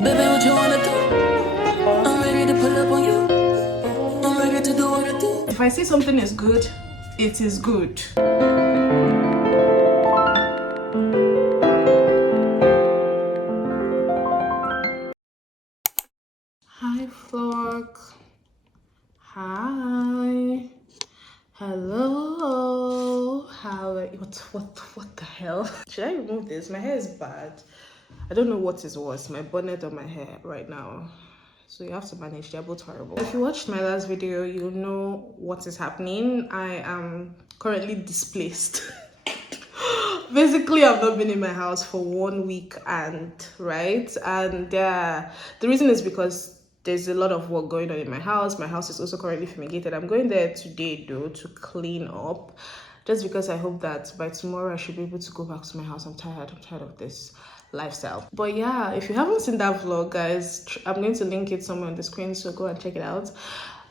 Baby, what you wanna do? I'm ready to pull up on you. I'm ready to do what I do. If I say something is good, it is good. Hi vlog. Hi. Hello. How? What the hell? Should I remove this? My hair is bad. I don't know what is worse, my bonnet or my hair right now. So you have to manage. They're both horrible. If you watched my last video, you know what is happening. I am currently displaced. Basically, I've not been in my house for 1 week, and the reason is because there's a lot of work going on in my house. My house is also currently fumigated. I'm going there today though to clean up, just because I hope that by tomorrow I should be able to go back to my house. I'm tired of this lifestyle. But yeah, if you haven't seen that vlog, guys, I'm going to link it somewhere on the screen, so go and check it out.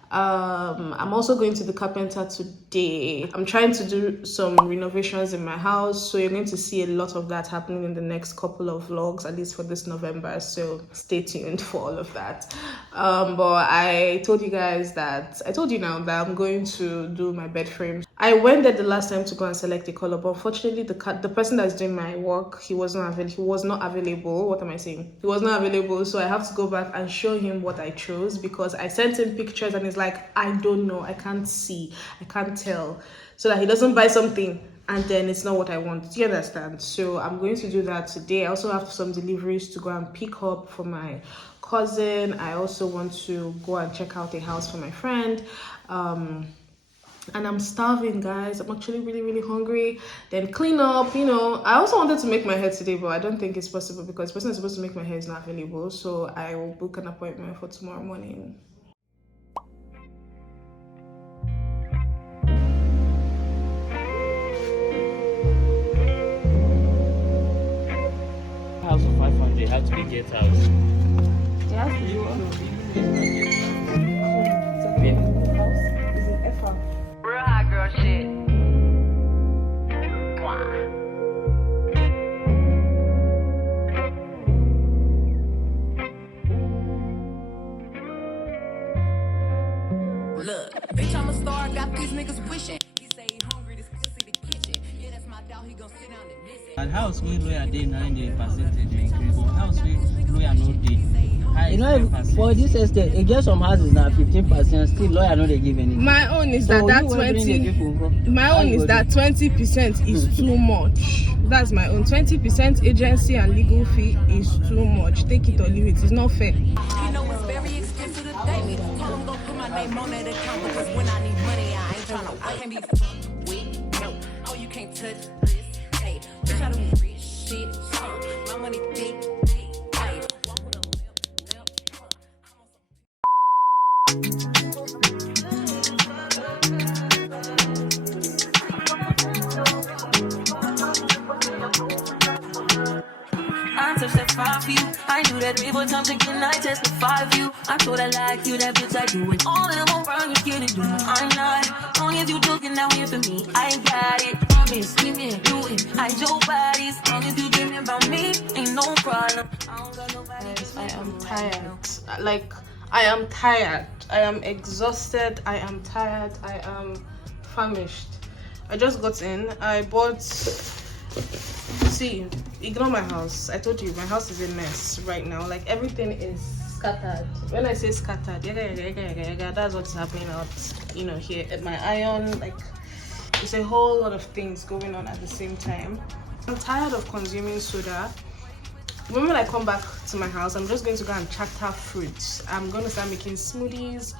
I'm also going to the carpenter today. I'm trying to do some renovations in my house, so you're going to see a lot of that happening in the next couple of vlogs, at least for this November, so stay tuned for all of that. But I told you guys that now that I'm going to do my bed frames. I went there the last time to go and select a color, but unfortunately the person that's doing my work, he was not available. What am I saying? He was not available, so I have to go back and show him what I chose, because I sent him pictures and it's like, I don't know, I can't see, I can't tell, so that he doesn't buy something and then it's not what I want. Do you understand? So I'm going to do that today. I also have some deliveries to go and pick up for my cousin. I also want to go and check out a house for my friend. And I'm starving, guys. I'm actually really hungry. Then clean up, you know. I also wanted to make my hair today, but I don't think it's possible because the person that's supposed to make my hair is not available. So I will book an appointment for tomorrow morning. House of 500 have to be get house. It has to be what? Is it FA? Real hot girl shit. Look, bitch, I'm a star, got these niggas wishing. He say he hungry, this pussy the kitchen. Yeah, that's my dog, he gon' sit down and listen. And house we lawyer day 90% increase. But house we lawyer no day. You know, for this estate, it get some houses now 15%. Still, lawyer no they give anything. My own is So that you wey bring the 20. people, My own is that 20% is too much. That's my own. 20% agency and legal fee is too much. Take it or leave it. It's not fair. You know it's very expensive to date me. Tell him go put my name on that account, because when I need money, I ain't tryna wait. I can't be fucked with, no. Oh, you can't touch this. Hey, bitch, I do rich shit. My money big, hey. Walk with a limp. I touched that fire for you. I knew that before time to get I testify for you. I told I like you, that bitch I do it. All them around you scared to do. I'm not. Long as you looking out here for me, I got it. Promise, give me a do it. I your bodies. Long as you dreaming about me, ain't no problem. I don't got nobody. Guys, I am tired. Like, I am tired. I am exhausted. I am tired. I am famished. I just got in. I bought... See, ignore my house. I told you, my house is a mess right now. Like, everything is scattered. When I say scattered, that's what's happening out, you know, here at my iron. Like, there's a whole lot of things going on at the same time. I'm tired of consuming soda. When I come back to my house, I'm just going to go and charter fruits. I'm going to start making smoothies,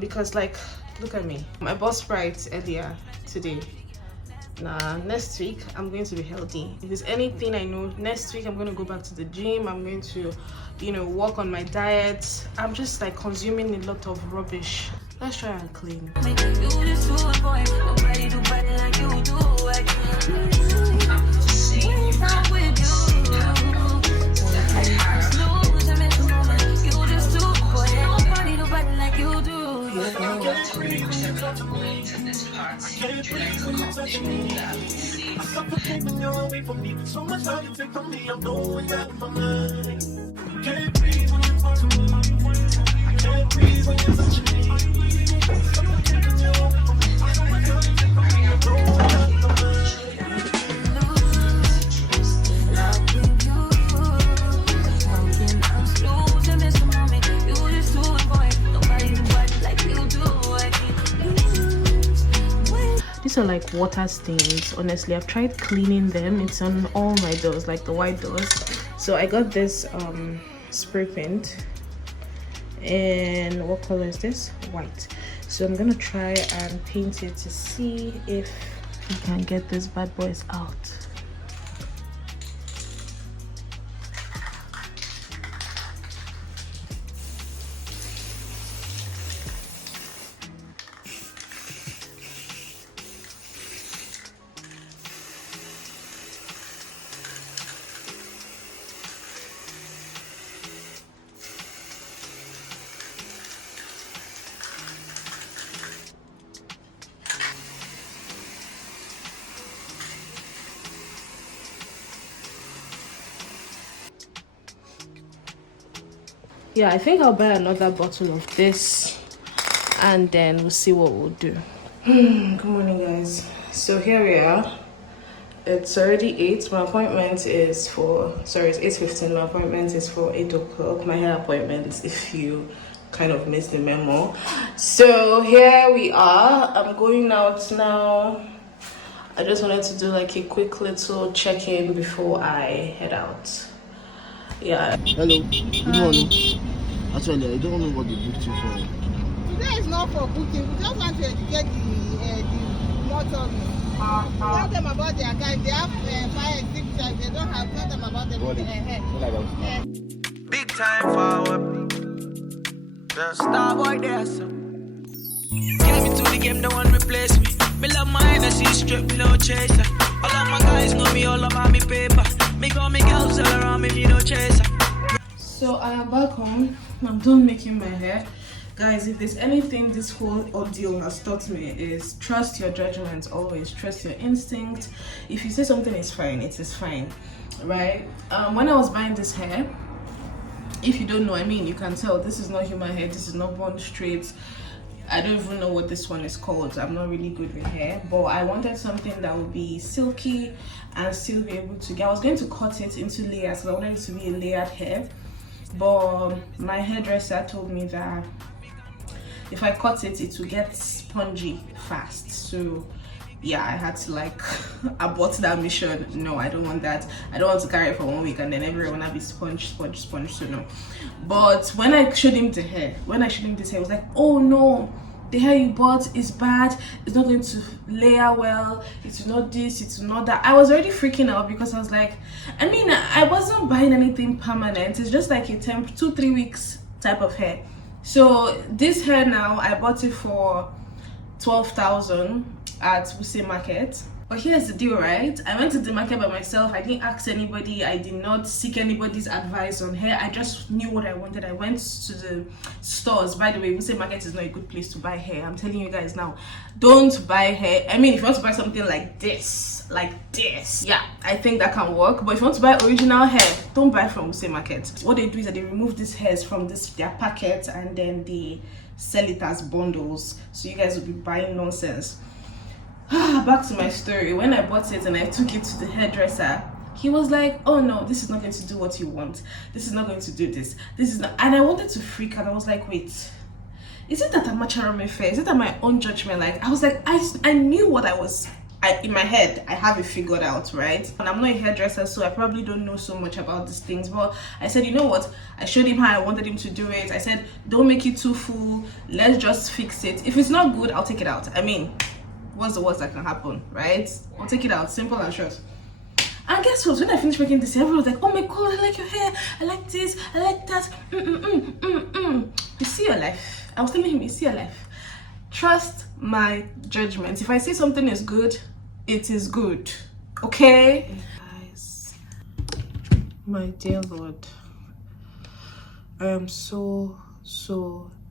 because, like, look at me. I bought Sprite earlier today. Nah, next week I'm going to be healthy. If there's anything I know, next week I'm going to go back to the gym. I'm going to, you know, work on my diet. I'm just like consuming a lot of rubbish. Let's try and clean. You just do it, boy. Nobody do better like you do. I can't with you. You just do it, boy. Nobody do better like you do. You're away from me, so much how you take from me. I'm going out of my mind. Can't these are like water stains. Honestly, I've tried cleaning them. It's on all my doors, like the white doors. So I got this spray paint, and what color is this? White. So I'm gonna try and paint it to see if we can get these bad boys out. Yeah, I think I'll buy another bottle of this and then we'll see what we'll do. Good morning, guys. So here we are. It's already 8. My appointment is for, sorry, it's 8:15. My appointment is for 8 o'clock. My hair appointment, if you kind of missed the memo. So here we are. I'm going out now. I just wanted to do like a quick little check-in before I head out. Yeah. Hello. Good morning. Actually, I don't know what they booked you for. Today is not for booking. We just want to educate the motorists. Tell them about their car. If they have fire extinguisher, if they don't have, tell them about them. Big time forward. The star boy there, so. Get me to the game, no one replace me. Me love my energy, strip me no chaser. All of my guys know me all about me paper. Me got me girls all around me, me no chaser. So I am back home. I'm done making my hair. Guys, if there's anything this whole ordeal has taught me is trust your judgment always. Trust your instinct. If you say something is fine, it is fine, right? When I was buying this hair, if you don't know, I mean, you can tell this is not human hair. This is not bond straight. I don't even know what this one is called. I'm not really good with hair, but I wanted something that would be silky and still be able to get. I was going to cut it into layers because I wanted it to be a layered hair, but my hairdresser told me that if I cut it, it will get spongy fast. So yeah, I had to like abort that mission. No, I don't want that. I don't want to carry it for 1 week and then everyone will be sponge. So no. But when I showed him the hair, when I showed him this hair, he was like, oh no, the hair you bought is bad. It's not going to layer well. It's not this, it's not that. I was already freaking out because I was like, I mean, I wasn't buying anything permanent. It's just like a 2-3 weeks type of hair. So this hair now, I bought it for 12,000 at Wuse Market. But here's the deal, right? I went to the market by myself. I didn't ask anybody. I did not seek anybody's advice on hair. I just knew what I wanted. I went to the stores. By the way, Wuse Market is not a good place to buy hair. I'm telling you guys now, don't buy hair. I mean, if you want to buy something like this, yeah, I think that can work. But if you want to buy original hair, don't buy from Wuse Market. What they do is that they remove these hairs from their packet and then they sell it as bundles. So you guys will be buying nonsense. Back to my story. When I bought it and I took it to the hairdresser, he was like, oh no, this is not going to do what you want. This is not going to do this. This is not. And I wanted to freak out. I was like, wait, is it that I'm mature fair? Is it that my own judgment? Like, I was like, I knew what I was. In my head, I have it figured out, right? And I'm not a hairdresser, so I probably don't know so much about these things. But I said, you know what? I showed him how I wanted him to do it. I said, don't make it too full. Let's just fix it. If it's not good, I'll take it out. I mean, what's the worst that can happen, right? I'll take it out, simple and short. And guess what? When I finished making this hair, everyone was like, oh my god, I like your hair, I like this, I like that. You see your life. I was telling him, you see your life. Trust my judgment. If I say something is good, it is good. Okay? Guys, my dear Lord, I am so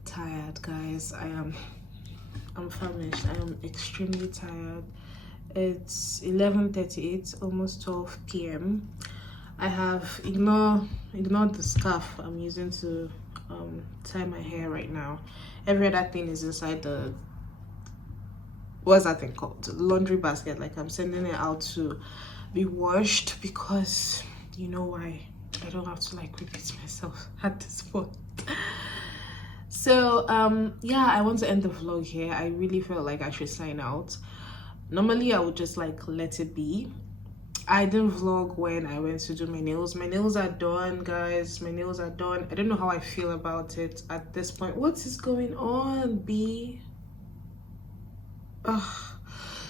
tired, guys. I'm famished. I am extremely tired. It's 11:38, almost 12 p.m. I have ignored the scarf I'm using to tie my hair right now. Every other thing is inside the, what's that thing called, the laundry basket. Like, I'm sending it out to be washed because you know why. I don't have to like repeat myself at this point. So yeah, I want to end the vlog here. I really feel like I should sign out. Normally I would just like let it be. I didn't vlog when I went to do my nails. My nails are done, guys. My nails are done. I don't know how I feel about it at this point. What is going on, B? Ugh.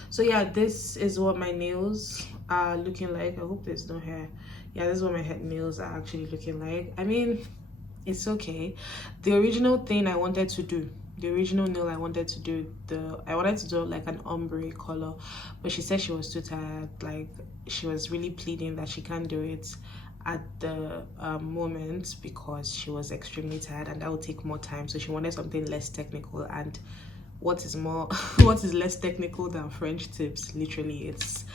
So yeah, this is what my nails are looking like. I hope there's no hair. Yeah, this is what my head nails are actually looking like. I mean, it's okay. The original thing I wanted to do, the original nail I wanted to do, I wanted to do like an ombre color, but she said she was too tired. Like, she was really pleading that she can't do it at the moment because she was extremely tired and that would take more time. So she wanted something less technical, and what is more what is less technical than French tips? Literally, it's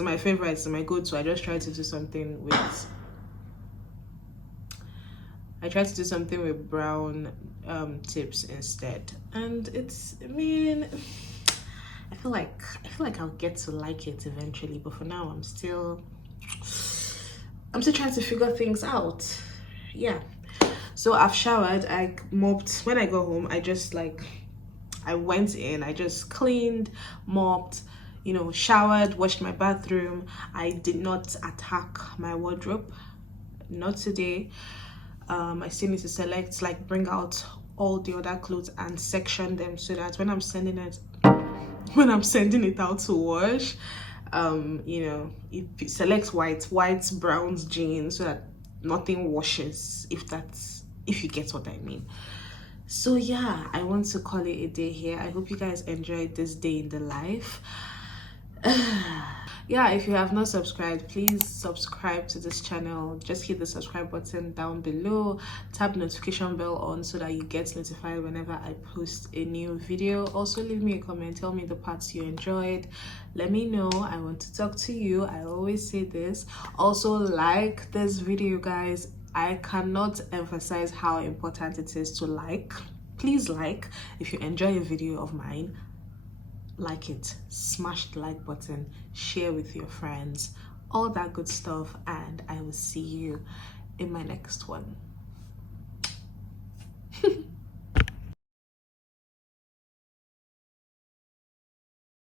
my favorite, it's my go-to. I tried to do something with brown tips instead, and I mean, I feel like I'll get to like it eventually, but for now I'm still trying to figure things out. Yeah, so I've showered, I mopped. When I got home, I went in, I just cleaned, mopped, you know, showered, washed my bathroom. I did not attack my wardrobe, not today. I still need to select, like, bring out all the other clothes and section them so that when I'm sending it out to wash, you know, it selects whites, browns, jeans, so that nothing washes, if you get what I mean. So yeah, I want to call it a day here. I hope you guys enjoyed this day in the life. Yeah, if you have not subscribed, please subscribe to this channel. Just hit the subscribe button down below, tap notification bell on so that you get notified whenever I post a new video. Also, leave me a comment, tell me the parts you enjoyed, let me know. I want to talk to you. I always say this. Also, like this video, guys. I cannot emphasize how important it is to like. Please like. If you enjoy a video of mine, like it, smash the like button, share with your friends, all that good stuff, and I will see you in my next one.